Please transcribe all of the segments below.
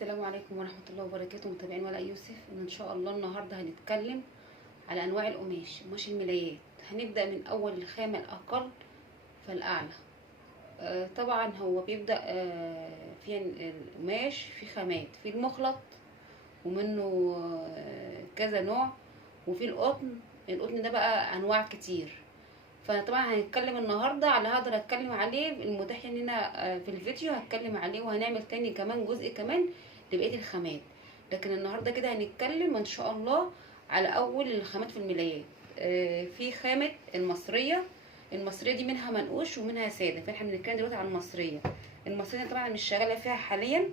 السلام عليكم ورحمة الله وبركاته. متابعين ولاء يوسف. ان شاء الله النهارده هنتكلم على انواع قماش الملايات. هنبدأ من اول الخامة الاقل فالاعلى. طبعا هو بيبدأ في القماش في خامات، في المخلط ومنه كذا نوع، وفي القطن ده بقى انواع كتير. فطبعا هنتكلم النهارده على هقدر اتكلم عليه المتاح لنا في الفيديو، هتكلم عليه وهنعمل تاني كمان جزء كمان لبقيه الخامات. لكن النهارده كده هنتكلم ان شاء الله على اول الخامات في الملايات. في خامه المصريه دي منها منقوش ومنها ساده، فاحنا بنتكلم دلوقتي عن المصريه طبعا مش شغاله فيها حاليا،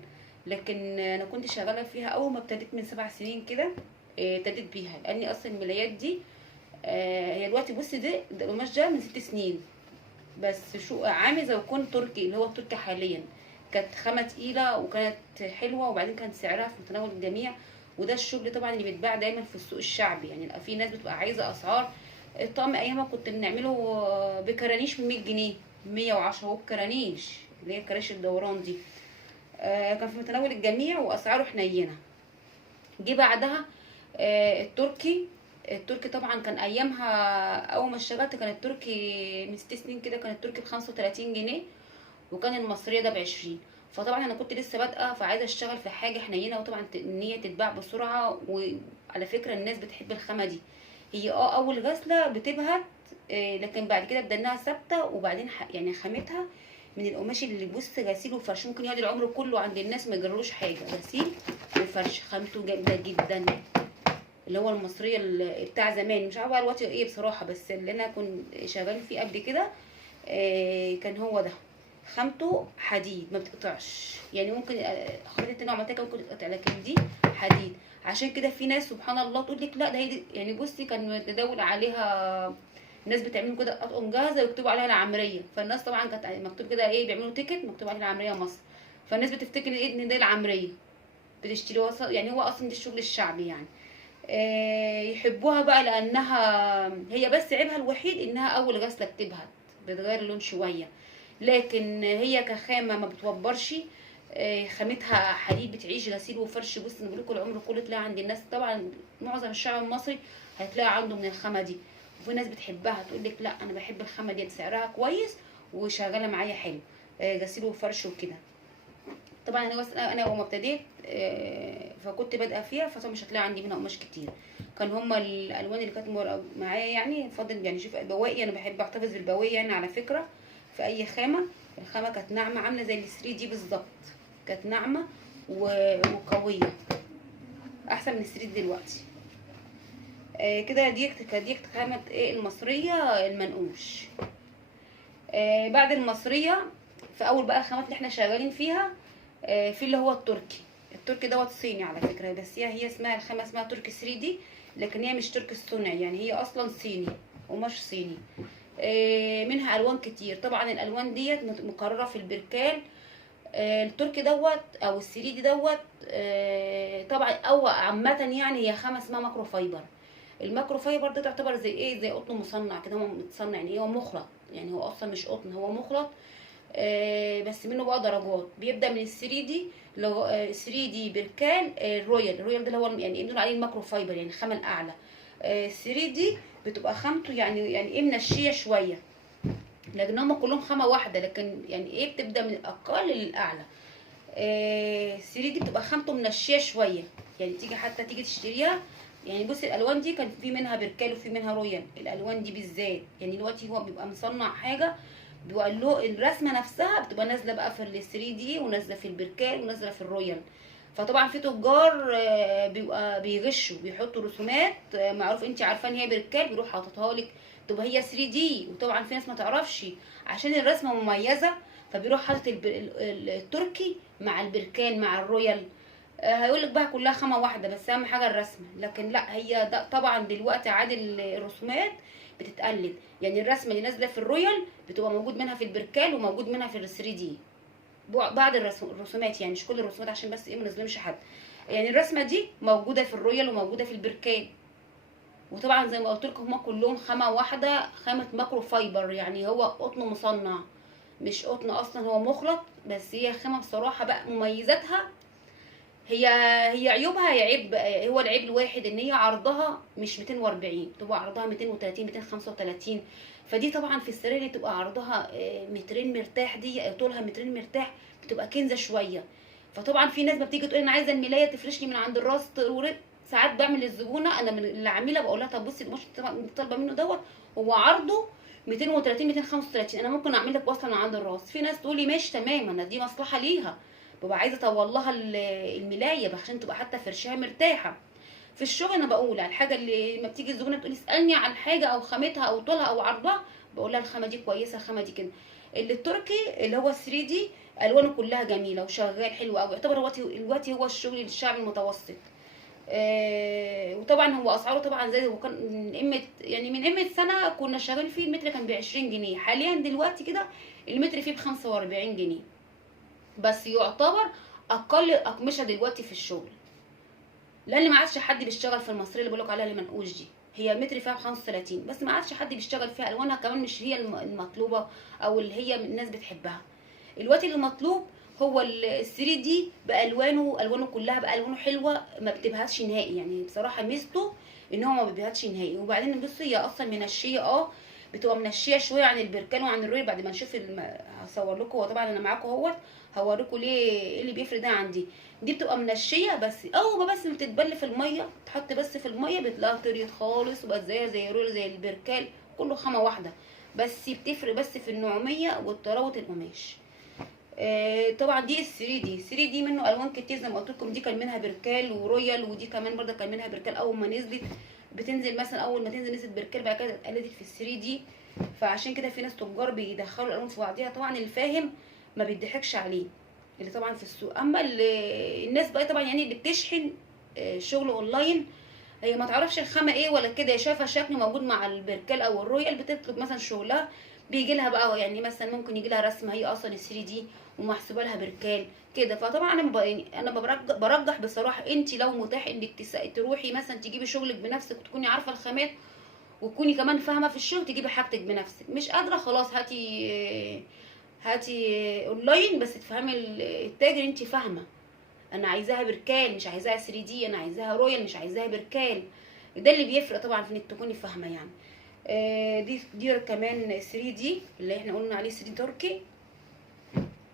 لكن انا كنت شغاله فيها اول ما ابتديت من 7 سنين كده. ابتديت بيها لاني اصلا الملايات دي هي دلوقتي بصي ده القماش ده من 6 سنين بس، شو عامل زي يكون تركي اللي هو التركي حاليا. كانت خامة تقيلة وكانت حلوة، وبعدين كانت سعرها في متناول الجميع. وده الشغل طبعا اللي بيتباع دايما في السوق الشعبي، يعني في ناس بتبقى عايزة اسعار. الطقم ايامها كنت بنعمله بكرانيش من 100 جنيه، 110 هو بكرانيش اللي هي كرانيش الدوران دي. كان في متناول الجميع واسعاره حنينة. جه بعدها التركي طبعا كان ايامها اول ما اشتغلت كان التركي من 6 سنين كده، كان التركي ب35 جنيه، وكان المصريه ده ب20. فطبعا انا كنت لسه بادئه فعايزه اشتغل في حاجه حنينه، وطبعا ان هي تتباع بسرعه. وعلى فكره الناس بتحب الخامه دي. هي اول غسله بتبهت، لكن بعد كده بدناها ثابته، وبعدين يعني خامتها من القماش اللي بص غسيل وفرش ممكن يقعد العمر كله عند الناس ما يجرلوش حاجه. غسيل وفرش خامته جامده جدا، اللي هو المصريه بتاع زمان. مش عارفه دلوقتي ايه بصراحه، بس اللي انا كنت شغال فيه قبل كده كان هو ده. خامته حديد ما بتقطعش، يعني ممكن خامات التانية عملتها كده ممكن تقطع، لكن دي حديد. عشان كده في ناس سبحان الله تقول لك لا ده هي دي، يعني بصي كان متداول عليها ناس بتعمل كده اطقم جاهزه ويكتبوا عليها العمريه. فالناس طبعا كانت مكتوب كده ايه، بيعملوا تيكت مكتوب عليه العمريه مصر. فالناس بتفتكر ايه ان ده العمريه بتشتري يعني هو اصلا دي الشغل الشعبي يعني. يحبوها بقى لانها هي، بس عيبها الوحيد انها اول غسله بتبهت، بتغير اللون شويه. لكن هي كخامه ما بتوبرش. خامتها حديد، بتعيش غسيل وفرش. بص انا بقول لكم العمر كله تلاقي عند الناس، طبعا معظم الشعب المصري هتلاقي عنده من الخامه دي. وفي ناس بتحبها تقول لك لا انا بحب الخامه دي، سعرها كويس وشغاله معايا حلو، غسيل وفرش وكده. طبعا انا اول ما ابتديت فكنت بادئه فيها، فطبعا مش هتلاقي عندي منها قماش كتير. كان هما الالوان اللي كانت معايا يعني فاضل. يعني شوف البواقي، انا بحب احتفظ بالبواقي يعني على فكره في اي خامه. الخامه كانت ناعمه عامله زي الثري دي بالظبط، كانت ناعمه وقويه، احسن من الثري دلوقتي. كده دي خامه ايه المصريه المنقوش. بعد المصريه في اول بقى الخامات اللي احنا شغالين فيها في اللي هو التركي دوت صيني على فكره، بس هي اسمها الخامه اسمها تركي 3 دي، لكن هي مش تركي الصنع، يعني هي اصلا صيني ومش صيني. منها الوان كتير. طبعا الالوان ديت مكرره في البركال. التركي دوت او السري دي دوت طبعا او عامه يعني هي خامه اسمها ماكرو فايبر. الماكرو فايبر ده تعتبر زي ايه، زي قطن مصنع كده، هو متصنع يعني هو مخلط، يعني هو اصلا مش قطن هو مخلط. بس منه بقى درجات، بيبدا من ال 3 دي لو 3 دي بركان. الرويال ده اللي هو يعني بنقول عليه الماكرو فايبر، يعني الخامه الاعلى. 3 دي بتبقى خامته يعني ايه منشيه شويه، لكن هم كلهم خامه واحده، لكن يعني ايه بتبدا من الاقل للاعلى. 3 دي بتبقى خامته منشيه شويه، يعني تيجي تشتريها. يعني بصي الالوان دي كان في منها بركال وفي منها رويال، الالوان دي بالذات. يعني دلوقتي هو بيبقى مصنع حاجه بيبقى له الرسمه نفسها بتبقى نازله بقى في ال 3 دي، ونازله في البركال، ونازله في الرويال. فطبعا في تجار بيبقى بيغشوا، بيحطوا رسومات معروف انت عارفه ان هي بركال، بيروح حاططها لك تبقى هي 3 دي. وطبعا في ناس ما تعرفش عشان الرسمه مميزه، فبيروح حاطط التركي مع البركان مع الرويال. هيقول لك بقى كلها خامه واحده، بس اهم حاجه الرسمه. لكن لا، هي ده طبعا دلوقتي عادي الرسومات بتتقلد. يعني الرسمه اللي نازله في الرويال بتبقى موجود منها في البركال وموجود منها في ال 3 دي. بعض الرسومات، يعني مش كل الرسومات عشان بس ايه ما نظلمش حد. يعني الرسمه دي موجوده في الرويال وموجوده في البركال. وطبعا زي ما قلت لكم هما كلهم خامه واحده، خامه ماكرو فايبر، يعني هو قطن مصنع مش قطن اصلا، هو مخلط. بس هي خامه بصراحه بقى مميزاتها هي هي عيوبها، هي عيب، هو العيب الواحد ان هي عرضها مش 240، بتبقى عرضها 230 235. فدي طبعا في السراير اللي تبقى عرضها مترين مرتاح، دي طولها مترين مرتاح، بتبقى كنزه شويه. فطبعا في ناس ما بتيجي تقول انا عايزه الملايه تفرش لي من عند الراس ساعات بعمل للزبونه، انا من اللي عامله بقول لها طب بصي القماش اللي طالبه منه دوت هو عرضه 230 235، انا ممكن اعمل لك وصله من عند الراس. في ناس تقول لي ماشي تمام، انا دي مصلحه ليها، ببقى عايزه اطول لها الملايه عشان تبقى حتى فرشها مرتاحه. في الشغل انا بقول على الحاجه اللي لما بتيجي الزبونه تقول اسالني عن حاجه او خامتها او طولها او عرضها، بقول لها الخامه دي كويسه، الخامه دي كده. اللي التركي اللي هو 3 دي الوانه كلها جميله وشغال حلو قوي، يعتبر دلوقتي هو الشغل للشعب المتوسط. وطبعا هو اسعاره طبعا زي هو كان من قيمه، يعني من قيمه سنه كنا شغالين فيه المتر كان ب 20 جنيه، حاليا دلوقتي كده المتر فيه ب 45 جنيه، بس يعتبر اقل اقمشه دلوقتي في الشغل، لان ما عادش حد بيشتغل في المصريه اللي بقولك عليها المنقوش دي. هي متر فيها ب 35، بس ما عادش حد بيشتغل فيها، الوانها كمان مش هي المطلوبه او اللي هي الناس بتحبها. الوقت اللي مطلوب هو ال 3 دي بالوانه، الوانه كلها بالوانه حلوه، ما بتبهتش نهائي، يعني بصراحه ميزته ان هو ما بيبهتش نهائي. وبعدين بصي هي اصلا منشيه، بتبقى منشيه شويه عن البركان وعن الروي. بعد ما نشوف هصور لكم، هو طبعا انا معاكم اهوت هوريكم ليه ايه اللي بيفرق ده عن دي. دي بتبقى منشيه، بس اول ما بس بتتبل في الميه، تحط بس في الميه بتلاقيها طريت خالص وبقت زيها زي الروي زي البركال، كله خامه واحده، بس بتفرق بس في النعوميه وطراوه القماش. طبعا دي ال 3 دي، 3 دي منه الوان كتير زي ما قلت لكم، دي كان منها بركال ورويال، ودي كمان برده كان منها بركال اول ما نزلت، بتنزل مثلا اول ما تنزل نزلت بركال، بعد كده اتقلدت في ال 3 دي. فعشان كده في ناس تجار بيدخلوا الالوان في بعضيها، طبعا اللي فاهم ما بيضحكش عليه اللي طبعا في السوق. اما الناس بقى طبعا يعني اللي بتشحن شغل اونلاين، هي ما تعرفش الخامه ايه ولا كده، هي شايفه شكل موجود مع البركال او الرويال، بتطلب مثلا شغلها بيجي لها بقى، يعني مثلا ممكن يجي لها رسمه هي اصلا 3 دي ومحسوبه لها بركال كده. فطبعا انا برجح بصراحه، انت لو متاح انك تروحي مثلا تجيبي شغلك بنفسك وتكوني عارفه الخامات وتكوني كمان فاهمه في الشغل، تجيبي حاجتك بنفسك. مش قادره خلاص هاتي اونلاين، بس تفهمي التاجر انت فاهمه انا عايزاها بركال مش عايزاها 3 دي، انا عايزاها رويال مش عايزاها بركال. ده اللي بيفرق طبعا في انك تكوني فاهمه يعني. دي كمان 3 دي اللي احنا قلنا عليه 3 دي تركي،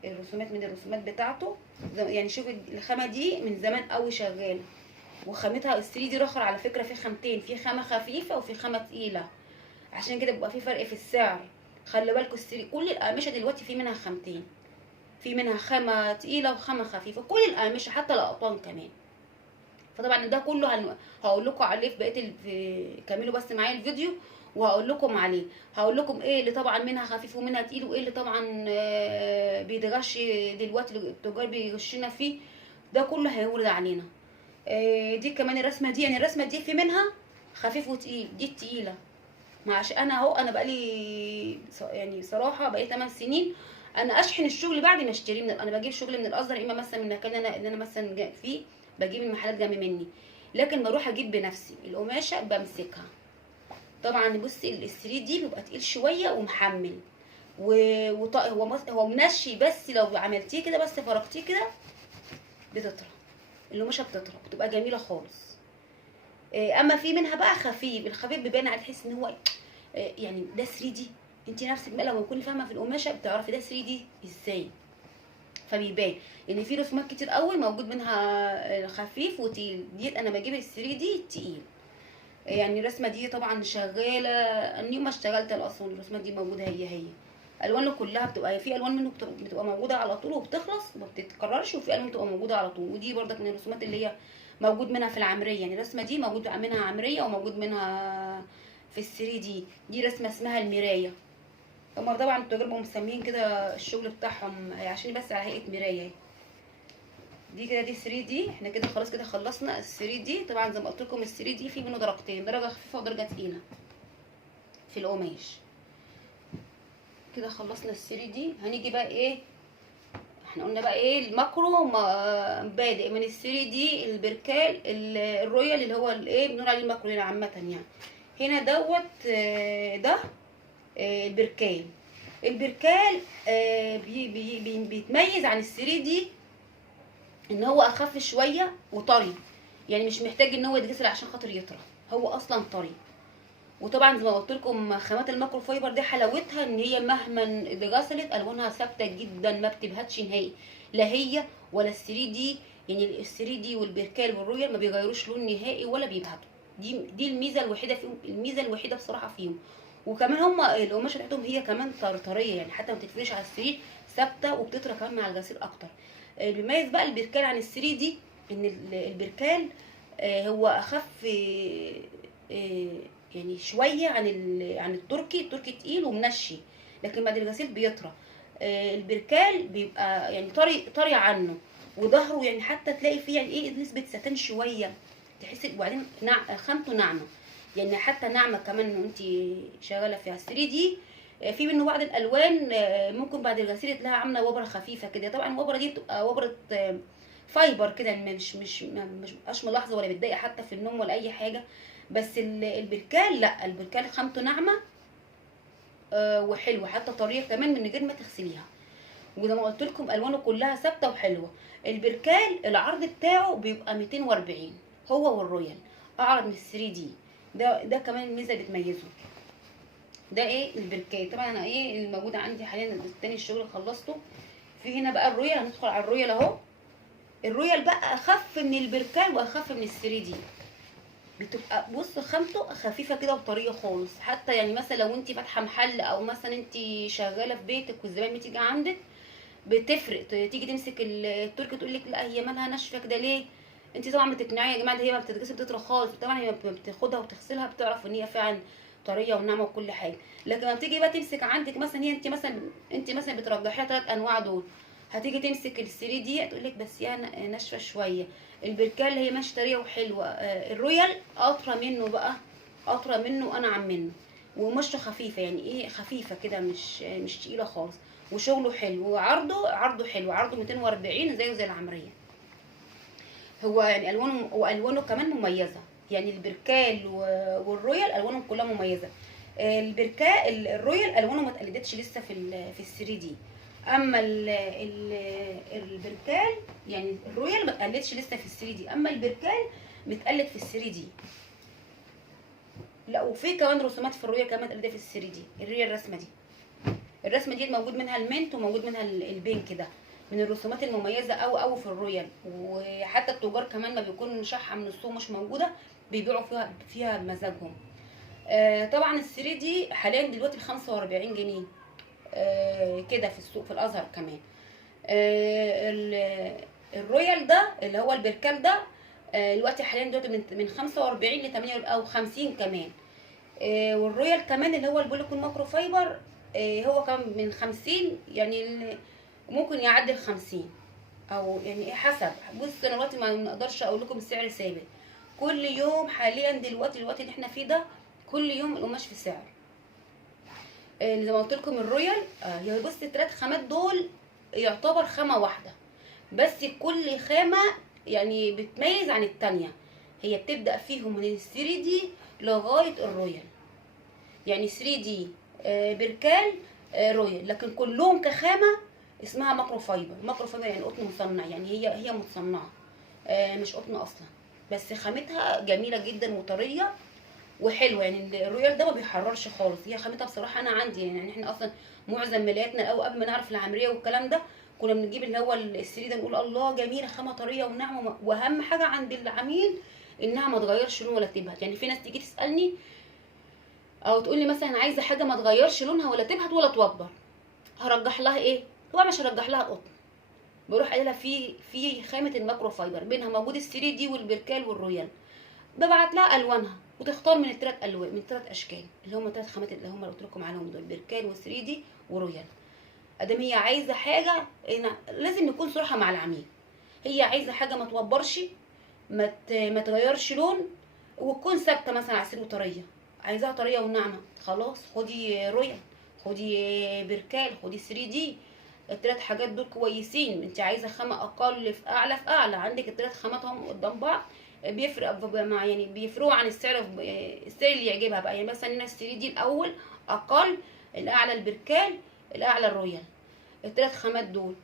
الرسومات من الرسومات بتاعته يعني شوفي الخامه دي من زمان قوي شغاله، وخامتها ال 3 دي رخر على فكره، في خامتين، في خامه خفيفه وفي خامه تقيله، عشان كده بيبقى في فرق في السعر. خلي بالكوا كل الاقمشه دلوقتي في منها خامتين، في منها خامه تقيله وخامه خفيفه، كل الاقمشه حتى الاقطان كمان. فطبعا ده كله هقول لكم عليه في بقيه كملوا بس معايا الفيديو وهقول لكم عليه. هقول لكم ايه اللي طبعا منها خفيف ومنها تقيل، وايه اللي طبعا بيتغش دلوقتي التجار بيغشنا فيه، ده كله هيورد علينا. دي كمان الرسمه دي، يعني الرسمه دي في منها خفيف وتقيل، دي التقيله. عشان انا اهو انا بقالي يعني صراحه بقالي 8 سنين انا اشحن الشغل بعد ما اشتريه انا بجيب شغل من الازهر، اما مثلا من مكان اللي انا مثلا فيه بجيب المحلات جنب مني، لكن بروح اجيب بنفسي القماشه بمسكها. طبعا بصي ال 3 دي بيبقى تقيل شويه ومحمل هو منشي، بس لو عملتيه كده بس فرقتيه كده بتطرى القماشه، بتبقى جميله خالص. اما في منها بقى خفيف، الخفيف بيبان على تحس ان هو يعني ده 3 دي، انت نفسك بقى لو تكوني فاهمه في القماشه بتعرفي ده 3 دي ازاي، فبيبان ان في رسومات كتير قوي موجود منها خفيف وتقيل. دي انا بجيب ال 3 دي التقيل، يعني الرسمه دي طبعا شغاله اني ما اشتغلت اصلا، الرسومات دي موجوده هي الوانه كلها بتبقى، في الوان منه بتبقى موجوده على طول وبتخلص ما بتتكررش، وفي الوان بتبقى موجوده على طول. ودي برضك من الرسومات اللي هي موجود منها في العمريه، يعني الرسمه دي موجود منها عمريه وموجود منها في ال 3 دي. دي رسمه اسمها المرايه، هما طبعا التجار مسمين كده الشغل بتاعهم عشان بس على هيئه مرايه. دي كده دي 3 دي، احنا كده خلاص كده خلصنا ال 3 دي. طبعا زي ما قلت لكم ال 3 دي في منه درجتين، درجه خفيفه ودرجه تقيله في القماش. كده خلصنا ال 3 دي، هنيجي بقى ايه، احنا قلنا بقى ايه الماكرو بادئ من ال 3 دي البركال الرويال اللي هو الايه بنقول عليه الماكرو هنا عامه يعني. هنا دوت ده البركال. البركال بيتميز عن ال 3 دي ان هو اخف شويه وطري، يعني مش محتاج ان هو يتغسل عشان خاطر يطرى، هو اصلا طري. وطبعا زي ما قلت لكم خامات الماكرو فايبر دي حلاوتها ان هي مهما اتغسلت الوانها ثابته جدا، ما بتبهتش نهائي، لا هي ولا ال 3 دي. يعني ال 3 دي والبركال والرويال ما بيغيروش لون نهائي ولا بيبهتوا. دي الميزه الوحيده فيهم، الميزه الوحيده بصراحه فيهم. وكمان هما القماشه بتاعتهم هي كمان طريه، يعني حتى ما تتفرش على السرير، ثابته وبتطرى كمان مع الغسيل اكتر. اللي بيميز بقى البركال عن ال 3 دي ان البركال هو اخف آه، يعني شويه عن التركي تقيل ومنشي، لكن بعد الغسيل بيطرى. البركال بيبقى يعني طري عنه، وظهره يعني حتى تلاقي فيه يعني ايه نسبه ستان شويه، تحس. وبعدين خامته ناعمه، يعني حتى ناعمه كمان وانت شغاله فيها 3 دي. في منه بعض الالوان ممكن بعد الغسيل تلاقيها عامله وبره خفيفه كده. طبعا الوبره دي بتبقى وبره فايبر كده، يعني مش ملاحظه ولا بتضايق حتى في النوم ولا اي حاجه. بس البركال لا، البركال خامته ناعمه وحلوه، حتى طريه كمان من غير ما تغسليها. وزي ما قلت لكم الوانه كلها ثابته وحلوه. البركال العرض بتاعه بيبقى 240، هو والرويال اعرض من 3 دي. ده كمان ميزه بتميزه. ده ايه البركال. طبعا انا ايه الموجوده عندي حاليا التاني الشغل خلصته. في هنا بقى الرويال، هندخل على الرويال اهو. الرويال بقى اخف من البركال واخف من ال 3 دي. بتبقى بص خامته خفيفه كده وطريه خالص. حتى يعني مثلا لو انت فاتحه محل او مثلا انت شغاله في بيتك والزباين بتيجي عندك، بتفرق. تيجي تمسك التركي تقول لك لا هي مالها ناشفه كده ليه، انت طبعا بتقنعي يا جماعه ده هي ما بتتغسل بتطرى خالص. طبعا هي بتاخدها وتغسلها بتعرف ان هي فعلا طريه وناعمه وكل حاجه. لكن لما بتيجي بقى تمسك عندك مثلا، هي انت مثلا بترجحيها 3 انواع دول، هتيجي تمسك ال 3 دي تقول لك بس هي ناشفه شويه. البركال هي ماشيه طريه وحلوه. الرويال اطرى منه بقى، اطرى منه انعم منه، ومشته خفيفه، يعني ايه خفيفه كده، مش تقيله خالص. وشغله حلو، وعرضه حلو، عرضه 240 زيه زي العمريه. هو يعني والوانه كمان مميزه. يعني البركال والرويال الوانهم كلها مميزه. الرويال الوانه ما اتقلدتش لسه في ال 3 دي. اما البركال يعني الرويال ما اتقلدش لسه في ال 3 دي، اما البركال متقلد في ال 3 دي. لا وفي كمان رسومات في الرويال كمان متقلده في ال 3 دي. الرسمه دي، الرسمه دي موجود منها المنت وموجود منها البينك. ده من الرسومات المميزه قوي في الرويال. وحتى التجار كمان ما بيكون شحه من السوق مش موجوده، بيبيعوا فيها بمزاجهم. طبعا ال 3 دي حاليا دلوقتي ب 45 جنيه كده في السوق في الازهر كمان. الرويال ده اللي هو البركال ده دلوقتي حاليا دلوقتي من 45 ل 8 او 50 كمان. والرويال كمان اللي هو اللي بقول لكم ماكرو فايبر هو كمان من 50، يعني ممكن يعدي ال 50 او يعني ايه حسب. بص انا دلوقتي ما نقدرش اقول لكم السعر ثابت. كل يوم حاليا دلوقتي اللي احنا فيه ده كل يوم القماش في سعر. زي ما قلت لكم الرويال هي بص الثلاث خامات دول يعتبر خامه واحده، بس كل خامه يعني بتميز عن التانية. هي بتبدا فيهم من ال 3 دي لغايه الرويال. يعني 3 دي بركال رويال، لكن كلهم كخامه اسمها ماكرو فايبر. ماكرو فايبر يعني قطن مصنع، يعني هي متصنعه مش قطن اصلا، بس خامتها جميله جدا وطريه وحلوه. يعني الرويال ده ما بيحررش خالص. هي خامتها بصراحه انا عندي، يعني احنا اصلا معظم ملاياتنا الاول قبل ما نعرف العمليه والكلام ده كنا بنجيب اللي هو السري ده نقول الله جميله خامه طريه وناعمه. واهم حاجه عند العميل انها ما تغيرش لون ولا تبهت. يعني في ناس تيجي تسالني او تقول لي مثلا عايزه حاجه ما تغيرش لونها ولا تبهت ولا توبر، هرجح لها ايه؟ طبعا مش هرجح لها القطن، بروح قايله لها في خامه الماكرو فايبر منها موجود ال 3 دي والبركال والرويال. ببعت لها الوانها وتختار من الثلاث الوان، من الثلاث اشكال اللي هم الثلاث خامات اللي هم قلت لكم عليهم دول، بركال و3 دي ورويال. ادام هي عايزه حاجه لازم نكون صراحه مع العميل. هي عايزه حاجه ما توبرش، ما تغيرش لون، وتكون ثابته مثلا على السرير وطريه. عايزاها طريه وناعمه، خلاص خدي رويال، خدي بركال، خدي 3 دي. الثلاث حاجات دول كويسين. انت عايزه خامه اقل في اعلى، في اعلى عندك الثلاث خامات هم قدام بعض. بيفرق مع يعني بيفرقوا عن السعر، السعر اللي يعجبها بقى. يعني مثلا هنا ال 3 دي الاول اقل، الاعلى البركال، الاعلى الرويال. الثلاث خامات دول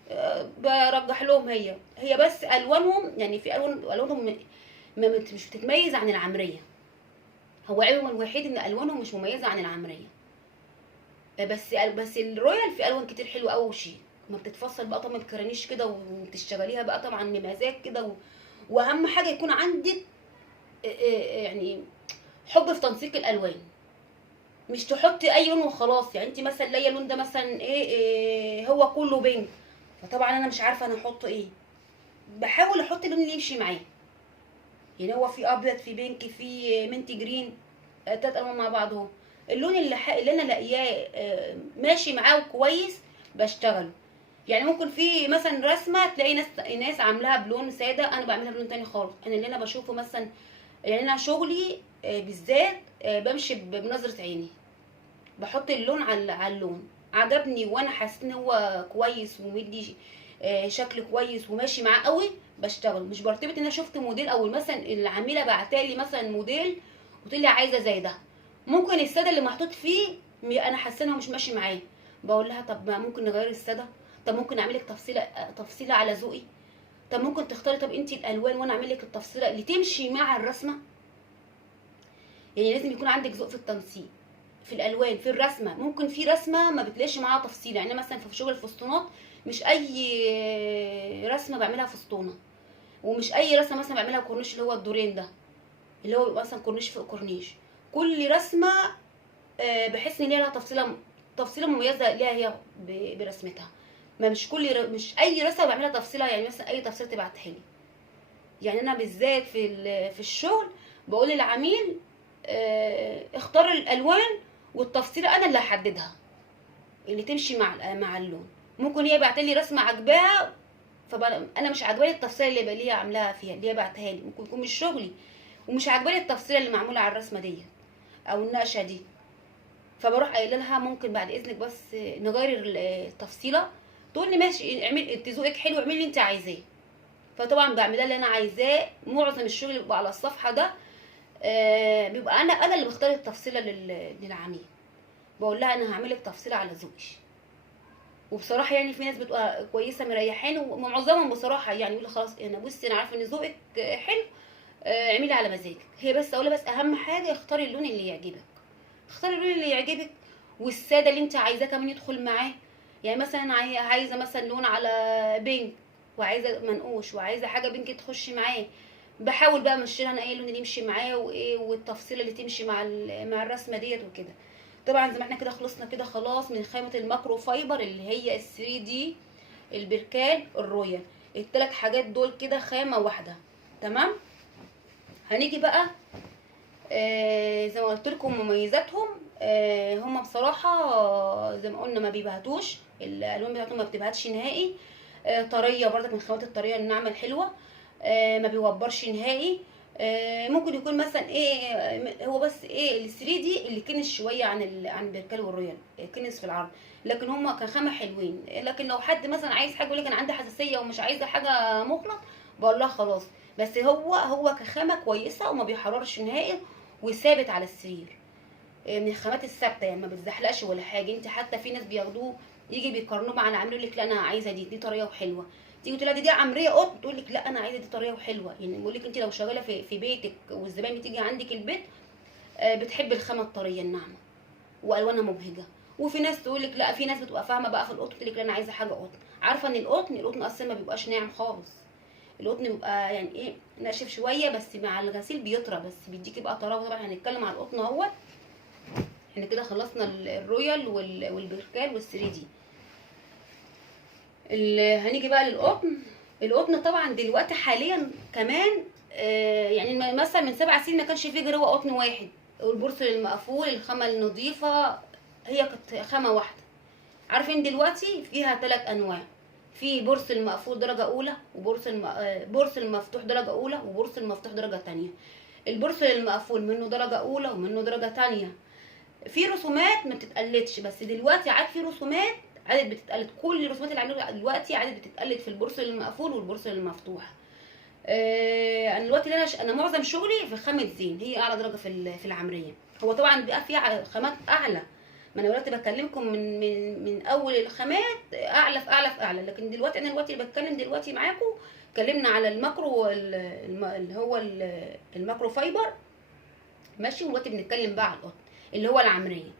برجح لهم. هي بس الوانهم، يعني في الوانهم مش بتتميز عن العمريه. هو عيبهم الوحيد ان الوانهم مش مميزه عن العمريه. بس الرويال في الوان كتير حلوه قوي وشيك، ما بتتفصل بقى طبعا، ما بتكرنيش كده وتشتغليها بقى طبعا بمزاج كده واهم حاجه يكون عندك يعني حب في تنسيق الالوان، مش تحطي اي لون وخلاص. يعني انت مثلا لاقيه اللون ده مثلا إيه هو كله بينك، فطبعا انا مش عارفه انا احط ايه، بحاول احط اللون اللي يمشي معاه. يعني هو في ابيض، في بينك، في منتي جرين، تلات الوان مع بعض اهو. اللون اللي انا لاقياه ماشي معاه كويس بشتغله. يعني ممكن في مثلا رسمه تلاقي ناس عاملاها بلون ساده، انا بعملها بلون تاني خالص. انا اللي انا بشوفه مثلا، يعني انا شغلي بالذات بمشي بنظره عيني، بحط اللون على اللون عجبني وانا حاسه ان هو كويس ومدي شكل كويس وماشي معاه قوي، بشتغل. مش برتبط ان انا شفت موديل او مثلا العميله بعتالي مثلا موديل وتقول لي عايزه زي ده، ممكن الساده اللي محطوط فيه انا حاسه انه مش ماشي معايا، بقول لها طب ما ممكن نغير الساده، طب ممكن اعمل لك تفصيله على ذوقي، طب ممكن تختاري طب انت الالوان وانا اعمل لك التفصيله اللي تمشي مع الرسمه. يعني لازم يكون عندك ذوق في التنسيق في الالوان في الرسمه. ممكن في رسمه ما بتلاقيش معاها تفصيل، يعني مثلا في شغل الفسطونات مش اي رسمه بعملها فسطونه، ومش اي رسمه مثلا بعملها كورنيش اللي هو الدورين ده، اللي هو مثلا كورنيش فوق كورنيش. كل رسمه بحس ان ليها تفصيله مميزه ليها هي برسمتها. ما مش اي رسمه بعملها تفصيله، يعني مثلا اي تفصيله تبعتها لي. يعني انا بالذات في الشغل بقول للعميل اختار الالوان والتفصيله انا اللي هحددها اللي تمشي مع اللون. ممكن هي بعت لي رسمه عجباها، انا مش عاجباني التفصيله اللي هي عاملاها فيها اللي هي بعتها لي، ممكن يكون مش شغلي ومش عاجباني التفصيله اللي معموله على الرسمه ديت او النقشه دي، فبروح قايله لها ممكن بعد اذنك بس نغير التفصيله. تقول لي ماشي، اعملي انت ذوقك حلو، اعملي اللي انت عايزاه. فطبعا بعملها اللي انا عايزاه. معظم الشغل بيبقى على الصفحه ده بيبقى انا اللي بختار التفصيله للعميل، بقول لها انا هعمل لك تفصيله على ذوقي. وبصراحه يعني في ناس بتبقى كويسه مريحين، ومعظمهم بصراحه يعني يقول خلاص انا بصي انا عارفه ان ذوقك حلو، اعملي على مزاجك. هي بس اقول بس اهم حاجه اختاري اللون اللي يعجبك، اختاري اللون اللي يعجبك والساده اللي انت عايزاه كمان يدخل معاه. يعني مثلا عايزه مثلا لون على بينك، وعايزه منقوش، وعايزه حاجه بينك تخش معاه، بحاول بقى امشيها انا اي لون اللي يمشي معاه وايه والتفصيله اللي تمشي مع الرسمه ديت وكده. طبعا زي ما احنا كده خلصنا كده خلاص من خامه الماكرو فايبر اللي هي ال 3 دي، البركال، الرويال. الثلاث حاجات دول كده خامه واحده. تمام. هنيجي بقى زي ما قلت لكم مميزاتهم. هم بصراحه زي ما قلنا ما بيبهتوش، الالوان بتاعتهم ما بتبهتش نهائي. طريه برضك من الخامات الطريه الناعمه الحلوه. ما بيوبرش نهائي. ممكن يكون مثلا هو بس ال 3 دي اللي كنس شويه عن البركال والرويال، كنس في العرض، لكن هم كخامه حلوين. لكن لو حد مثلا عايز حاجه يقول لك انا عندي حساسيه ومش عايزه حاجه مخلط، بقول لها خلاص. بس هو كخامه كويسه وما بيحررش نهائي وثابت على السرير. من الخامات الثابته، يعني ما بتزحلقش ولا حاجه. انت حتى في ناس بياخدوه يجي بيقارنوه مع العميل يقول لك لا انا عايزه دي طريه وحلوه، تيجي تقول لها دي عمريه قط، تقول لك لا انا عايزه دي طريه وحلوه. يعني بقول لك انت لو شغاله في بيتك والزبائن بتيجي عندك البيت بتحب الخامه الطريه الناعمه والوانها مبهجه. وفي ناس تقول لك لا، في ناس بتبقى فاهمه بقى في القطن تقول لك لا انا عايزه حاجه قطن. عارفه ان القطن اصلا ما بيبقاش ناعم خالص، القطن بيبقى يعني ناشف شويه، بس مع الغسيل بيطرى، بس بيديكي بقى طراوه. طبعا هنتكلم على القطن اهوت. احنا كده خلصنا الرويال والبركال والثري دي. هنيجي بقى للقطن. القطن طبعا دلوقتي حاليا كمان يعني مثلا من 7 سنين ما كانش فيه غير هو قطن واحد، والبورصل المقفول، الخامه النظيفه، هي كانت خامه واحده. عارفين دلوقتي فيها 3 انواع، في بورصل مقفول درجه اولى، بورصل مفتوح درجه اولى، وبورصل مفتوح درجه تانية. البورصل المقفول منه درجه اولى ومنه درجه تانية. في رسومات ما بتتقلدش، بس دلوقتي عاد في رسومات عادت بتتقلد. كل الرسومات اللي عندنا دلوقتي عادت بتتقلد في البورصل المقفول والبورصل المفتوح. انا دلوقتي انا معظم شغلي في خامه زين، هي اعلى درجه في العمريه. هو طبعا بيبقى فيها خامات اعلى، ما انا دلوقتي بكلمكم من اول الخامات اعلى في اعلى في اعلى، لكن دلوقتي انا دلوقتي اللي بتكلم دلوقتي معاكم، اتكلمنا على الماكرو اللي هو الماكرو فايبر، ماشي. ودلوقتي بنتكلم بقى على القطن اللي هو العمريه،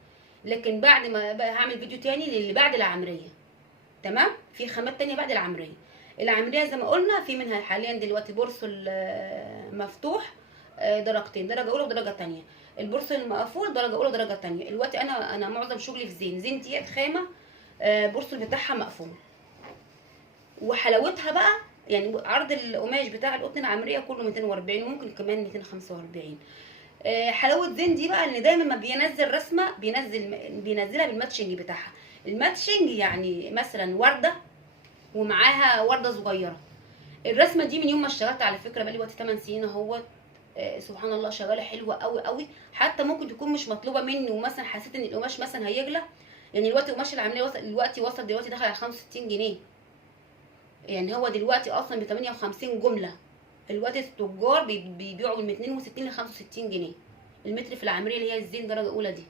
لكن بعد ما بقى هعمل فيديو تاني للي بعد العمريه، تمام. في خامات تانية بعد العمريه. العمريه زي ما قلنا في منها حاليا دلوقتي بورصل مفتوح درجتين، درجه اولى ودرجه تانية. البورصل المقفول درجه اولى ودرجه تانية. دلوقتي انا معظم شغلي في زين ديت خامه بورصل بتاعها مقفول، وحلاوتها بقى يعني عرض القماش بتاع القطن العمريه كله 240 وممكن كمان 245. حلاوه زين دي بقى ان دايما ما بينزل رسمه بينزلها بالماتشنج بتاعها. الماتشنج يعني مثلا ورده ومعاها ورده صغيره. الرسمه دي من يوم ما اشتغلت على فكره بقالي وقت 8 سنين اهوت، سبحان الله شغاله حلوه قوي قوي. حتى ممكن تكون مش مطلوبه مني ومثلا حسيت ان القماش مثلا هيغلى، يعني دلوقتي قماش العمليه وصل دلوقتي داخل على 65 جنيه. يعني هو دلوقتي اصلا ب 58 جمله. دلوقتي التجار بيبيعوا من 62 ل 65 جنيه المتر في العمريه اللي هي الزين درجه اولى دي.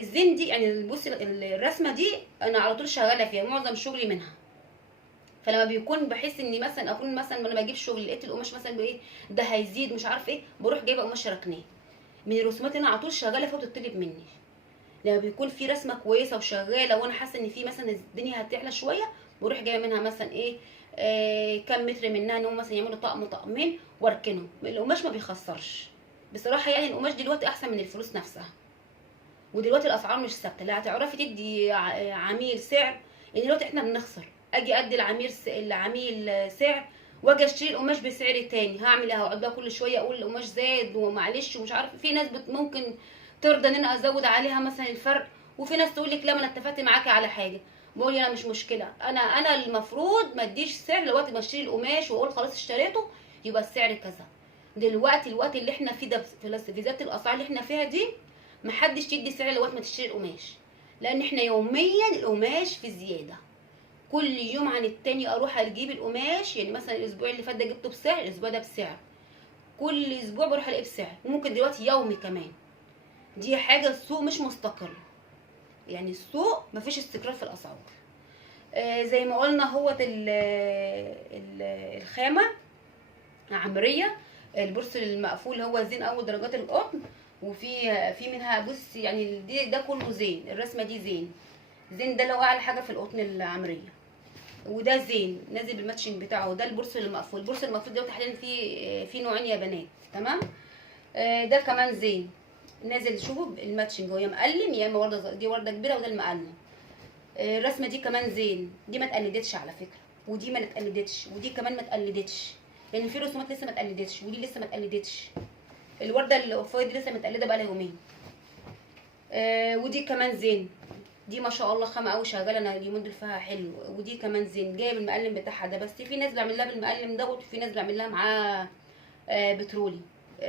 الزين دي يعني بصي الرسمه دي انا على طول شغاله فيها، معظم شغلي منها. فلما بيكون بحس اني مثلا اكون مثلا وانا بجيب شغل لقيت القماش مثلا بايه ده هيزيد مش عارف ايه، بروح جايبه قماش ركناه. من الرسومات اللي انا على طول شغاله فيها وبتطلب مني، لما بيكون في رسمه كويسه وشغاله وانا حاسه ان في مثلا الدنيا هتعلى شويه، بروح جايبه منها مثلا ايه كام متر منها ان هم مثلا يعملوا طقم طقمين واركنهم. القماش ما بيخسرش بصراحه، يعني القماش دلوقتي احسن من الفلوس نفسها. ودلوقتي الاسعار مش ثابته، لا هتعرفي تدي عميل سعر. يعني دلوقتي احنا بنخسر، اجي ادي العميل سعر واجي اشتري القماش بسعر تاني، هعمل ايه؟ هقعد بقى كل شويه اقول القماش زاد ومعلش ومش عارف. في ناس ممكن ترضى ان انا ازود عليها مثلا الفرق، وفي ناس تقول لك لا ما انا اتفقت معاكي على حاجه. بقول انا مش مشكله، انا المفروض ما اديش سعر دلوقتي بشتري القماش واقول خلاص اشتريته يبقى السعر كذا. دلوقتي الوقت اللي احنا فيه ده في ذات الاسعار اللي احنا فيها دي محدش يدي سعر لغايه ما تشتري القماش، لان احنا يوميا القماش في زياده. كل يوم عن التاني اروح اجيب القماش، يعني مثلا الاسبوع اللي فات ده جبته بسعر، الاسبوع ده بسعر، كل اسبوع بروح الاقيه بسعر، ممكن دلوقتي يومي كمان. دي حاجه السوق مش مستقر، يعني السوق مفيش استقرار في الاسعار. زي ما قلنا هو الخامه عمريه، البورصل المقفول هو زين اول درجات القطن. في منها بص يعني ده كله زين. الرسمه دي زين ده لو اعلى حاجه في القطن العمريه، وده زين نازل بالماتشنج بتاعه. ده البورصل المقفول. البورصل المقفول ده حاليا في نوعين يا بنات، تمام. ده كمان زين نازل، شوفوا الماتشنج هو يا مقلم يا اما ورده، دي ورده كبيره وده المقلم. الرسمه دي كمان زين، دي ما اتقلدتش على فكره، ودي ما اتقلدتش، ودي كمان ما اتقلدتش، لان في رسومات لسه ما اتقلدتش ودي لسه ما اتقلدتش. الورده الاوفايد دي لسه متقلده بقى لها يومين. ودي كمان زين، دي ما شاء الله خامه قوي شغاله، انا اليومين دول فيها حلو. ودي كمان زين جايه بالمقلم بتاعها ده، بس في ناس بعمل لها بالمقلم دوت وفي ناس بعمل لها معاه بترولي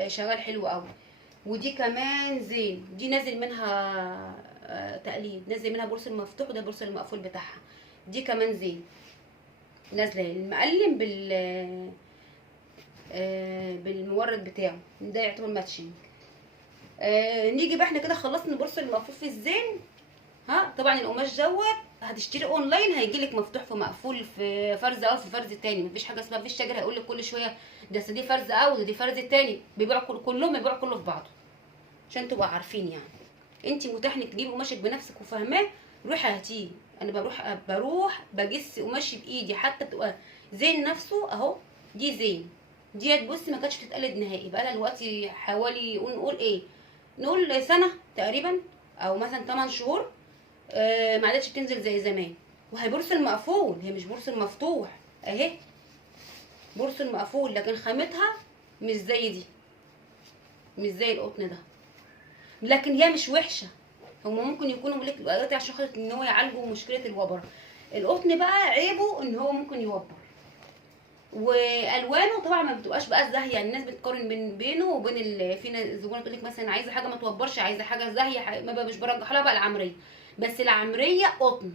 شغال حلو قوي. ودي كمان زين، دي نازل منها تقليد، نازل منها بورصل مفتوح وده البورصل المقفول بتاعها. دي كمان زين نازله المقلم بالمورد بتاعه، ده يعتبر ماتشنج. نيجي بقى احنا كده خلصنا البورصل المقفول في الزين. ها طبعا القماش دوت هتشتري اونلاين هيجيلك مفتوح في مقفول في فرز او في فرز تاني، مفيش حاجه اسمها، مفيش تاجر هيقول لك كل شويه ده دي فرز او ده دي فرز تاني. بيبيعوا كلهم بيبيعوا كله في بعضه، عشان تبقوا عارفين. يعني انت متاح انك تجيبي قماشك بنفسك وفاهماه، روحي هاتيه. انا بروح بجس قماشي بايدي، حتى بتبقى زين نفسه اهو. دي زين ديت بصي ما كانتش بتتقلد نهائي، بقى لها دلوقتي حوالي نقول ايه، نقول سنه تقريبا او مثلا 8 شهور. ما عادتش بتنزل زي زمان. وهي بورصل مقفول، هي مش بورصل مفتوح اهي، بورصل مقفول، لكن خامتها مش زي دي، مش زي القطن ده، لكن هي مش وحشه. هما ممكن يكونوا بيقول لك دلوقتي عشان خاطر ان هو يعالجوا مشكله الوبر. القطن بقى عيبه ان هو ممكن يوبر، والوانه طبعا ما بتبقاش بقى زاهيه. يعني الناس بتقارن بينه وبين في ناس زبونه تقول لك مثلا عايزه حاجه ما توبرش، عايزه حاجه زاهيه، ما مش برجح لها بقى العمريه. بس العمريه قطن،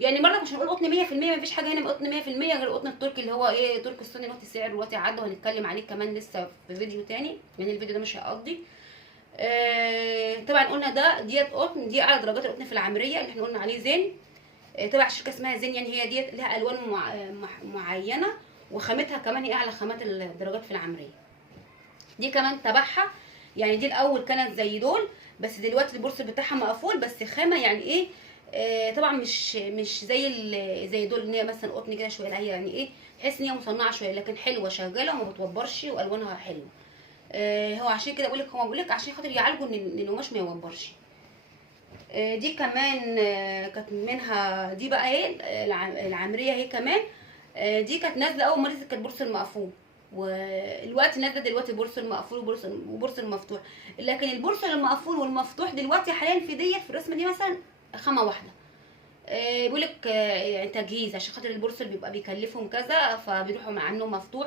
يعني مره مش هنقول قطن 100%، ما فيش حاجه هنا قطن 100% غير القطن التركي اللي هو ايه تركي الصيني. دلوقتي السعر دلوقتي عدى وهنتكلم عليه كمان لسه في فيديو تاني، يعني الفيديو ده مش هيقضي. طبعا قلنا ديت قطن، دي اعلى درجات القطن في العمريه اللي احنا قلنا عليه زين. تبع شركه اسمها زين، يعني هي ديت لها الوان معينه، وخامتها كمان هي اعلى خامات الدرجات في العمريه. دي كمان تبعها، يعني دي الاول كانت زي دول، بس دلوقتي البورصه بتاعها مقفول، بس خامه يعني ايه، طبعا مش زي دول، ان هي مثلا قطن كده شويه، لا هي يعني ايه، تحس ان هي مصنعه شويه، لكن حلوه شغاله وما بتوبرش والوانها حلوه. هو عشان كده بقول لك عشان خاطر يعالجوا ان القماش ما يوبرش. دي كمان كانت منها، دي بقى ايه العمريه هي كمان. دي كانت نازله اول ما نزلت، كانت بورصه المقفول، والوقت نازله دلوقتي بورصه المقفول وبورصه المفتوح. لكن البورصه المقفول والمفتوح دلوقتي حاليا في ديت، في الرسمه دي مثلا خامه واحده. بيقول لك يعني تجهيز، عشان خاطر البورصه بيبقى بيكلفهم كذا فبيروحوا مع انه مفتوح.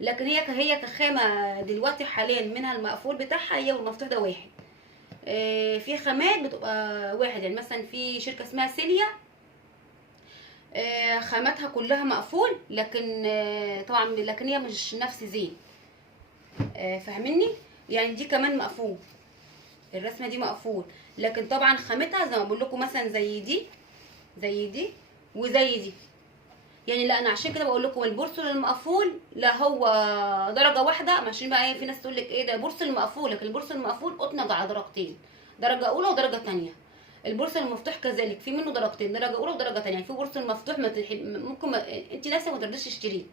لكن هي كخامه دلوقتي حاليا منها المقفول بتاعها هي، والمفتوح ده واحد. في خامات بتبقى واحد، يعني مثلا في شركه اسمها سيليا، خاماتها كلها مقفول، لكن طبعا لكن هي مش نفس زين. فاهميني؟ يعني دي كمان مقفول، الرسمه دي مقفول، لكن طبعا خامتها زي ما بقول لكم مثلا زي دي وزي دي. يعني لا، انا عشان كده بقول لكم البورصل المقفول لا هو درجه واحده، عشان بقى ايه في ناس تقول لك ايه ده بورصل مقفول، لكن البورصل المقفول قطنه على درجتين، درجه اولى ودرجه ثانيه. البورصل المفتوح كذلك في منه درجتين، درجه اولى ودرجه ثانيه. يعني في بورصل مفتوح ممكن انت نفسك ما تقدريش تشتريه،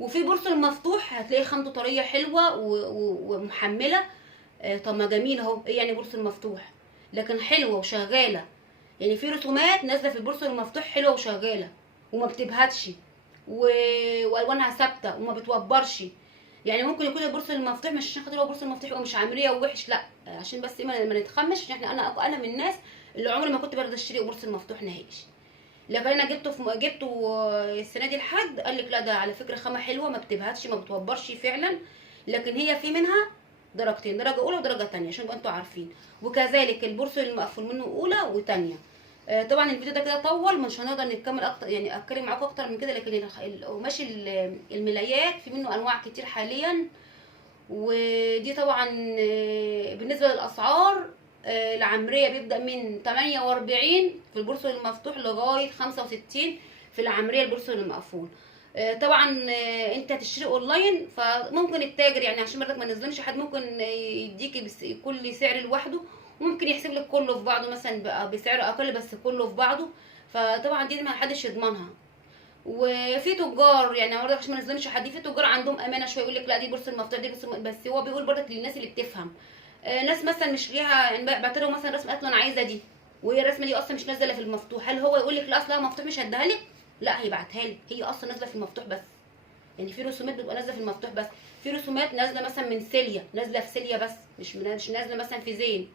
وفي بورصل مفتوح هتلاقي خامته طريه حلوه ومحمله. طب ما جميل اهو، ايه يعني بورصل مفتوح لكن حلوه وشغاله. يعني في رسومات نازله في البورصل المفتوح حلوه وشغاله وما بتبهتش والوانها ثابته وما بتوبرش. يعني ممكن يكون البورصل المفتوح مش عشان خاطر هو بورصل مفتوح يبقى مش عمليه ووحش، لا، عشان بس ما نتخمش، عشان انا من الناس اللي عمري ما كنت برضى اشتري بورصل مفتوح نهائي. لكن انا جبته السنه دي لحد قال لك لا ده على فكره خامه حلوه ما بتبهتش ما بتوبرش فعلا. لكن هي في منها درجتين، درجه اولى ودرجه ثانيه، عشان انتوا عارفين. وكذلك البورصل المقفول منه اولى وثانيه. طبعا الفيديو ده كده طول، مش هنقدر نكمل اكتر، يعني اتكلم معاكم اكتر من كده. لكن القماش الملايات في منه انواع كتير حاليا. ودي طبعا بالنسبه للاسعار، العمريه بيبدا من 48 في البورصه المفتوح لغايه 65 في العمريه البورصه المقفول. طبعا انت هتشتري اونلاين، فممكن التاجر يعني عشان برضك ما نظلمش حد، ممكن يديكي كل سعر لوحده، وممكن يحسب لك كله في بعضه مثلا بقى بسعر اقل بس كله في بعضه. فطبعا دي ما حدش يضمنها. وفي تجار يعني برضك عشان ما نظلمش حد، في تجار عندهم امانه شويه، يقول لك لا دي بورصه المفتوح دي بورصه، بس هو بيقول برضك للناس اللي بتفهم. ناس مثلا مش ليها، يعني بعتله مثلا رسمه قالت له انا عايزه دي، وهي الرسمه دي اصلا مش نازله في المفتوح، هل هو يقول لك لا اصلا مفتوح مش هديها لك؟ لا، هيبعتها لك، هي اصلا نازله في المفتوح بس. يعني في رسومات بتبقى نازله في المفتوح بس، في رسومات نازله مثلا من سيليا، نازله في سيليا بس، مش نازله مثلا في زين.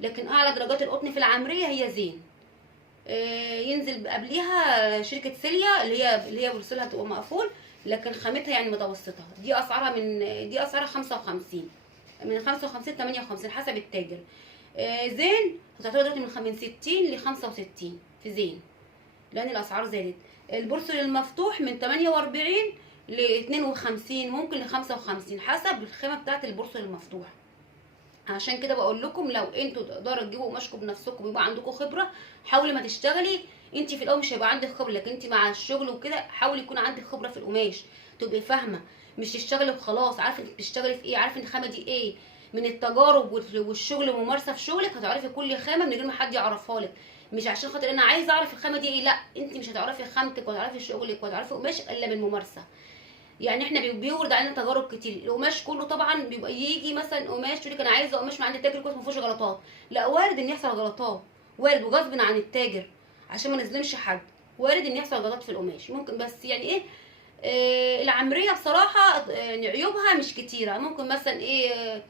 لكن اعلى درجات القطن في العمريه هي زين. ينزل قبليها شركه سيليا اللي هي بورصلها تبقى مقفول، لكن خامتها يعني متوسطه. دي اسعارها 55، من 55 ل 58 حسب التاجر. زين هتعتبر دلوقتي من 60 ل 65 في زين، لان الاسعار زادت. البورصل المفتوح من 48 ل 52 ممكن ل 55 حسب الخامه بتاعت البورصل المفتوح. عشان كده بقول لكم لو انتوا تقدروا تجيبوا قماشكم بنفسكم ويبقى عندكم خبره، حاولي ما تشتغلي. انت في الاول مش هيبقى عندك خبره، لكن انت مع الشغل وكده حاولي يكون عندك خبره في القماش، تبقي فاهمه، مش تشتغلي وخلاص. عارفه انت بتشتغلي في ايه، عارفه ان الخامه دي ايه. من التجارب والشغل وممارسه في شغلك هتعرفي كل خامه من غير ما حد يعرفها لك. مش عشان خاطر انا عايزه اعرف الخامه دي ايه، لا، انت مش هتعرفي خامتك ولا هتعرفي شغلك ولا هتعرفي قماشك الا بالممارسه. يعني احنا بيورد علينا تجارب كتير. القماش كله طبعا بيبقى يجي مثلا قماش تقول لك انا عايزه قماش من عند التاجر كويس ما فيهوش غلطات، لا، وارد ان يحصل غلطات، وارد وغصب عن التاجر، عشان ما نظلمش حد، وارد ان يحصل غلطات في القماش ممكن. بس يعني ايه، العمريه بصراحه يعني عيوبها مش كتيره. ممكن مثلا ايه،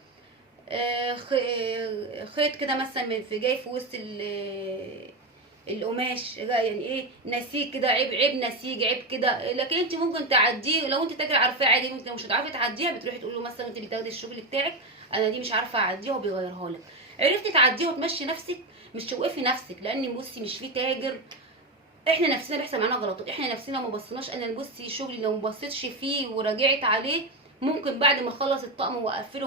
خيط كده مثلا جاي في وسط القماش، يعني ايه، نسيج كده، عيب نسيج، عيب كده. لكن انت ممكن تعديه لو انت تاجر عارفاه عادي. ممكن لو مش هتعرفي تعديها بتروحي تقول له مثلا انت بتاخدي الشغل بتاعك انا دي مش عارفه اعديها وبيغيرها لك. عرفتي تعديها وتمشي نفسك، مش توقفي نفسك، لان بصي مش في تاجر. احنا نفسنا بيحصل معانا غلطات، احنا نفسنا ما بصيناش. انا بصي شغلي لو ما بصيتش فيه وراجعت عليه ممكن بعد ما اخلص الطقم واقفله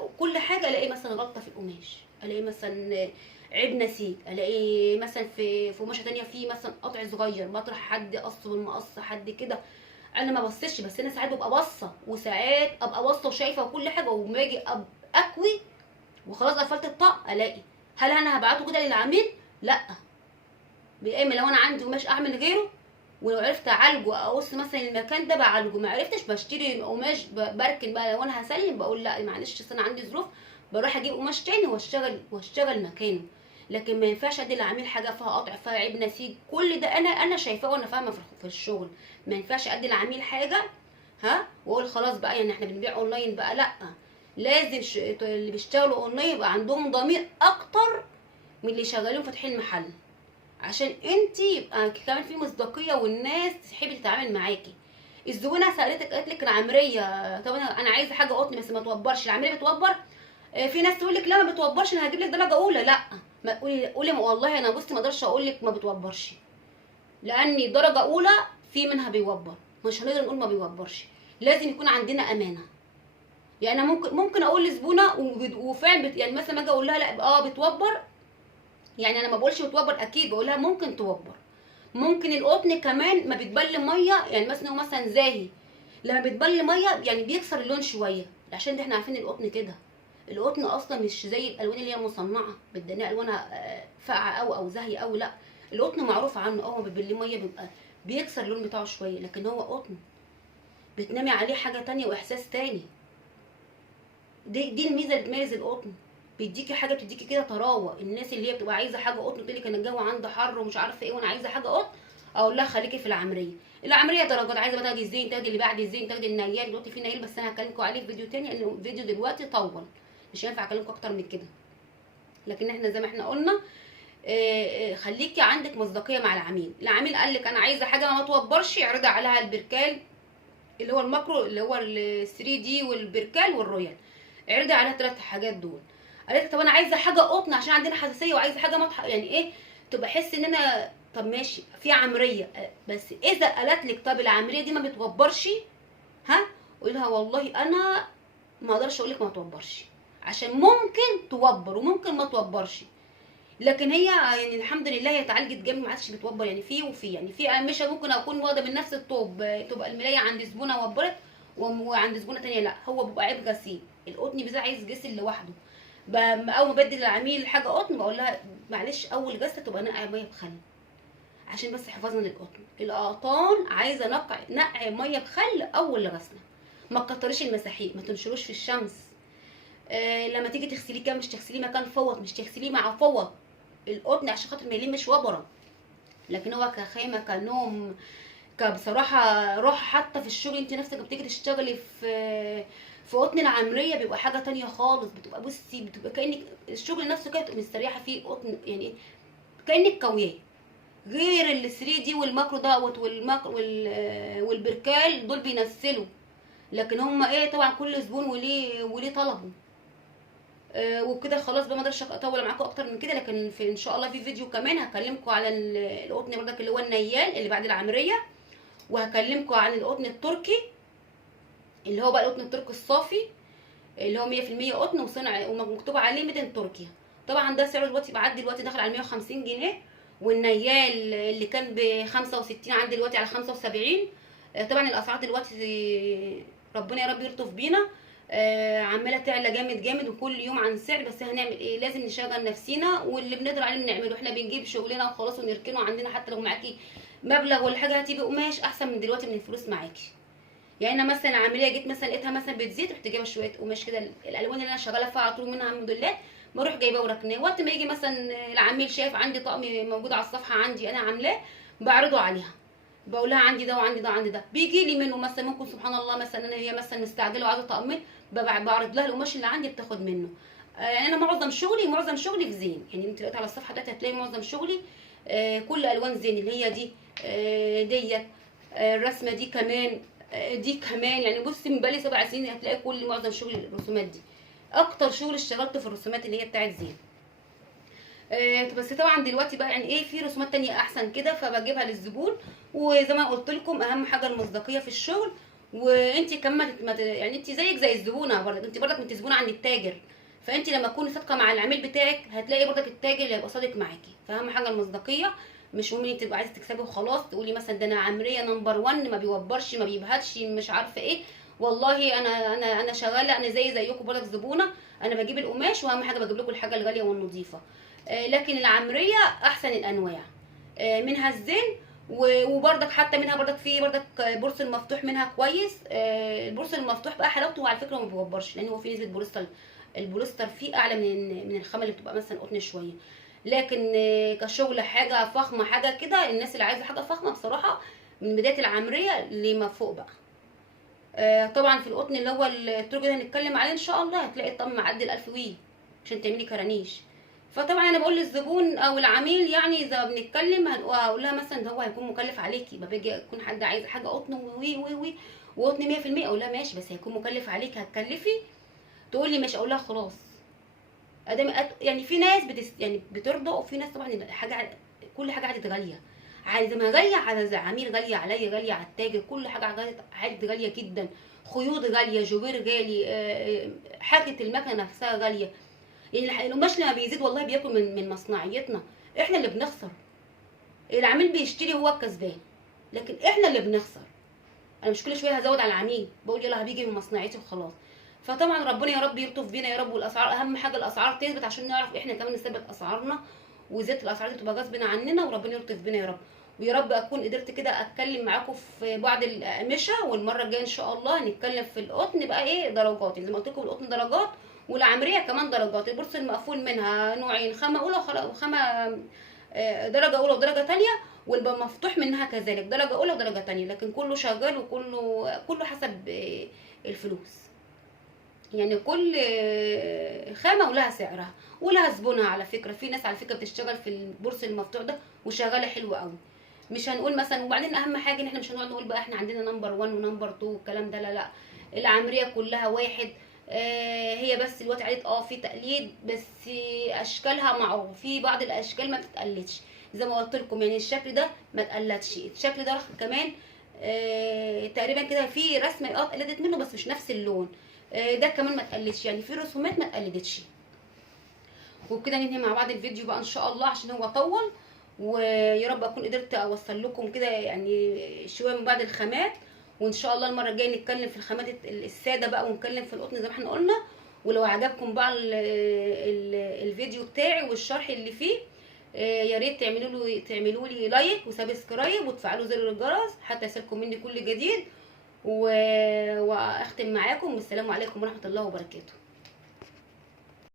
وكل حاجه الاقي مثلا غلطه في القماش، الاقي مثلا عيب نسيج، الاقي مثلا في قماشه تانية في مثلا قطع صغير مطرح حد قص بالمقص حد كده. انا ما بصش، بس انا ساعات ببقى باصه وساعات ابقى باصه وشايفه وكل حاجه، وما اجي اكوي وخلاص قفلت الطاق الاقي. هل انا هبعته كده للعميل؟ لا. يا اما لو انا عندي قماش اعمل غيره، ولو عرفت اعالجه اقص مثلا المكان ده بعالجه، ما عرفتش بشتري قماش بركن بقى. لو انا هسلم بقول لا معلش انا عندي ظروف، بروح اجيب قماش تاني واشتغل مكانه. لكن ما ينفعش ادي العميل حاجه فيها قطع فيها عيب نسيج، كل ده انا شايفاه وانا فاهمه في الشغل. ما ينفعش ادي العميل حاجه واقول خلاص بقى يعني احنا بنبيع اونلاين بقى، لا. لازم اللي بيشتغلوا اونلاين يبقى عندهم ضمير اكتر من اللي شغالين فاتحين محل، عشان انت يبقى كمان في مصداقيه والناس تحب تتعامل معاكي. الزبونه سالتك قالت لك العمريه، طب انا عايزه حاجه قطن بس ما توبرش، العمريه بتوبر؟ في ناس تقول لك لا ما بتوبرش انا هجيب لك درجه اولى. لا، ما قولي والله انا بصي ما اقدرش اقول لك ما بتوبرش، لان درجه اولى في منها بيوبر، مش هنقدر نقول ما بيوبرش. لازم يكون عندنا امانه. يعني انا ممكن اقول لزبونه وفعلا يعني مثلا اجي اقول لها لا بتوبر، يعني انا ما بقولش بتوبر اكيد، بقول لها ممكن توبر. ممكن القطن كمان ما بتبل ميه، يعني مثلا زاهي لما بتبل ميه يعني بيكسر اللون شويه، عشان ده احنا عارفين القطن كده. القطن اصلا مش زي الالوان اللي هي مصنعه بالدنيا الوانها فاقعه او زاهيه قوي، لا. القطن معروف عنه اول ما بتبل ميه بيبقى بيكسر اللون بتاعه شويه، لكن هو قطن بتنامي عليه حاجه تانية واحساس تاني. دي الميزه اللي بتميز القطن، بيديكي حاجه بتديكي كده طراوه. الناس اللي هي بتبقى عايزه حاجه قطن تقول لك انا الجو عندي حر ومش عارفه ايه وانا عايزه حاجه قطن، اقول لها خليكي في العمريه. العمريه درجات، عايزه بقى تاخدي الزين تاخدي اللي بعد الزين تاخدي النيال. دلوقتي في نيال بس انا هكلمكم عليه في فيديو تاني، لان الفيديو دلوقتي طول مش هينفع اكلمكم اكتر من كده. لكن احنا زي ما احنا قلنا خليكي عندك مصداقيه مع العميل. العميل قال لك انا عايزه حاجه ما توبرش، اعرضي عليها البركال اللي هو الماكرو اللي هو ال 3 دي والبركال والرويال، اعرضي عليها الثلاث حاجات دول. قالت لي طب انا عايزه حاجه قطن عشان عندنا حساسيه وعايزه حاجه مطح يعني ايه تبقى احس ان انا طب ماشي في عمريه، بس اذا قالت لك طب العمريه دي ما بتوبرش قولي لها والله انا ما اقدرش اقول لك ما توبرش، عشان ممكن توبر وممكن ما توبرش. لكن هي يعني الحمد لله هي اتعالجت جامد ما عادش بتوبر، يعني في اقمشه ممكن اكون واخده من نفس الطوب تبقى الملايه عند زبونه وبرت وعند زبونه تانية لا، هو بيبقى عيب غسيل. القطن بالذات عايز غسل لوحده. اول ما بدي للعميل حاجه قطن بقول لها معلش اول غسله تبقى نقع ميه بخل، عشان بس حفاظا للقطن. القطان عايزه نقع ميه بخل اول غسله. ما تكتريش المساحيق، ما تنشروش في الشمس. لما تيجي تغسليه كده مش تغسليه مكان فوط، مش تغسليه مع فوط القطن عشان خاطر ما يلمش وبره. لكن هو كخيمه كنوم بصراحه روح حتى في الشغل، انت نفسك بتيجي تشتغلي في قطن العمريه بيبقى حاجه تانية خالص. بتبقى بصي بتبقى كانك الشغل نفسه كده بتبقى مستريحه فيه قطن، يعني كانك كوياه. غير ال 3 دي والماكرو دوت والبركال دول بينسلوا. لكن هم طبعا كل زبون وليه طلبه. وكده خلاص بقى ما اقدرش اطول معاكم اكتر من كده. لكن ان شاء الله في فيديو كمان هكلمكم على القطن بردك اللي هو النيال اللي بعد العمريه، وهكلمكم عن القطن التركي اللي هو بقى القطن التركي الصافي اللي هو 100% قطن وصنع ومكتوب عليه ميدن تركيا. طبعا ده سعره دلوقتي بعد دلوقتي داخل على 150 جنيه. والنيال اللي كان ب 65 عندي دلوقتي على 75. طبعا الاسعار دلوقتي ربنا يا رب يلطف بينا عماله تعلى جامد جامد وكل يوم عن سعر. بس هنعمل ايه؟ لازم نشغل نفسينا واللي بنقدر عليه بنعمله. احنا بنجيب شغلنا وخلاص ونركنه عندنا، حتى لو معاكي مبلغ ولا حاجه هتيجي قماش احسن من دلوقتي من الفلوس معاكي. يعني انا مثلا عمليه جيت مثلا لقيتها مثلا بتزيد رحت جايبه شويه قماش كده الالوان اللي انا شغاله فيها على طول منها الحمد لله بروح جايباه وركناه. وقت ما يجي مثلا العميل شايف عندي طقم موجود على الصفحه عندي انا عاملاه بعرضه عليها، بقول لها عندي ده وعندي ده وعندي ده، بيجي لي منه مثلا ممكن سبحان الله مثلا انا هي مثلا مستعجله وعايزه طقمين بعرض لها القماش اللي عندي بتاخد منه. يعني انا معظم شغلي في زين. يعني انت دلوقتي على الصفحه دلوقتي هتلاقي معظم شغلي كل الوان زين اللي هي دي ديت الرسمه دي كمان دي كمان. يعني بصي من بقالي 7 سنين هتلاقي كل معظم شغل الرسومات دي. اكتر شغل اشتغلت في الرسومات اللي هي بتاعت زين. بس طبعا دلوقتي بقى يعني في رسومات تانية احسن كده فبجيبها للزبون. وزي ما قلت لكم اهم حاجه المصداقيه في الشغل، وانت كمان يعني انت زيك زي الزبونه برضك، انت برضك انت زبونه عند التاجر. فانت لما تكوني صادقه مع العميل بتاعك هتلاقي برضك التاجر اللي هيبقى صادق معاكي. فاهم حاجه؟ المصداقيه. مش مهم انت تبقى عايزه تكسبي وخلاص، تقولي مثلا ده انا عمريه نمبر 1 ما بيوبرش ما بيبهتش مش عارفه ايه. والله انا شغاله، انا زي زيكم برضك زبونه. انا بجيب القماش، واهم حاجه بجيب لكم الحاجه الغاليه والنظيفه. لكن العمريه احسن الانواع. منها الزين، وبرضك حتى منها برضك في برضك بورس المفتوح منها كويس. البورس المفتوح بقى حلاوته على فكره ما بيوبرش، لان هو فيه نسبه بوليستر. البوليستر فيه اعلى من الخامه اللي بتبقى مثلا قطن شويه. لكن كشغل حاجه فخمه حاجه كده، الناس اللي عايزه حاجه فخمه بصراحه من بدايه العمريه لما فوق بقى. طبعا في القطن اللي هو التركي ده هنتكلم عليه ان شاء الله، هتلاقي الطقم معدي ال1000 وي عشان تعملي كرانيش. فطبعا انا بقول للزبون او العميل، يعني اذا بنتكلم هقول لها مثلا ده هو هيكون مكلف عليكي. ما باجي يكون حد عايز حاجه قطن وي وي وي وقطن 100%، اقول لها ماشي بس هيكون مكلف عليك، هتكلفي. تقول لي ماشي، اقول لها خلاص. ادام يعني في ناس يعني بترضى، وفي ناس طبعا حاجه كل حاجه عادت غاليه. عادي ما غاليه على العميل، غاليه عليا، غاليه على التاجر، كل حاجه عادت غاليه جدا. خيوط غاليه، جوبير غالي، حاجه المكنه نفسها غاليه. يعني القماش لما بيزيد والله بياكل من مصنعيتنا، احنا اللي بنخسر. العميل بيشتري هو الكسبان، لكن احنا اللي بنخسر. انا مش كل شويه هزود على العميل بقول يلا بيجي من مصنعيتي وخلاص. فطبعا ربنا يا رب يلطف بينا يا رب، والاسعار اهم حاجه الاسعار تثبت عشان نعرف احنا كمان نثبت اسعارنا، وزياده الاسعار دي تبقى غصب عننا، وربنا يلطف بينا يا رب. ويا رب اكون قدرت كده اتكلم معاكم في بعض الاقمشه، والمره الجايه ان شاء الله هنتكلم في القطن بقى ايه درجات، زي ما قلت لكم القطن درجات، والعمريه كمان درجات. البورص المقفول منها نوعين، خامه اولى وخامه درجه اولى ودرجه ثانيه، والباب مفتوح منها كذلك درجه اولى ودرجه ثانيه. لكن كله شغال، وكله حسب الفلوس. يعني كل خامه ولها سعرها ولها زبونها. على فكره في ناس على فكره بتشتغل في البورص المفتوح ده وشغاله حلوه قوي. مش هنقول مثلا، وبعدين اهم حاجه ان احنا مش هنقعد نقول بقى احنا عندنا نمبر 1 ونمبر 2 والكلام ده، لا لا. العمريه كلها واحد. هي بس الوقت عادت في تقليد بس، اشكالها معروف. في بعض الاشكال ما بتتقلدش زي ما قلت لكم، يعني الشكل ده ما اتقلدش، الشكل ده كمان تقريبا كده في رسمه اتقلدت منه بس مش نفس اللون. ده كمان ما اتقلدش، يعني في رسومات ما اتقلدتش. وبكده ننهي مع بعض الفيديو بقى ان شاء الله عشان هو طول. ويا رب اكون قدرت اوصل لكم كده يعني شويه من بعض الخامات. وان شاء الله المره الجايه نتكلم في الخامات الساده بقى، ونتكلم في القطن زي ما احنا قلنا. ولو عجبكم بقى الفيديو بتاعي والشرح اللي فيه، يا ريت تعملوا لي لايك وسبسكرايب وتفعلوا زر الجرس حتى يصلكم مني كل جديد. واختم معاكم والسلام عليكم ورحمه الله وبركاته.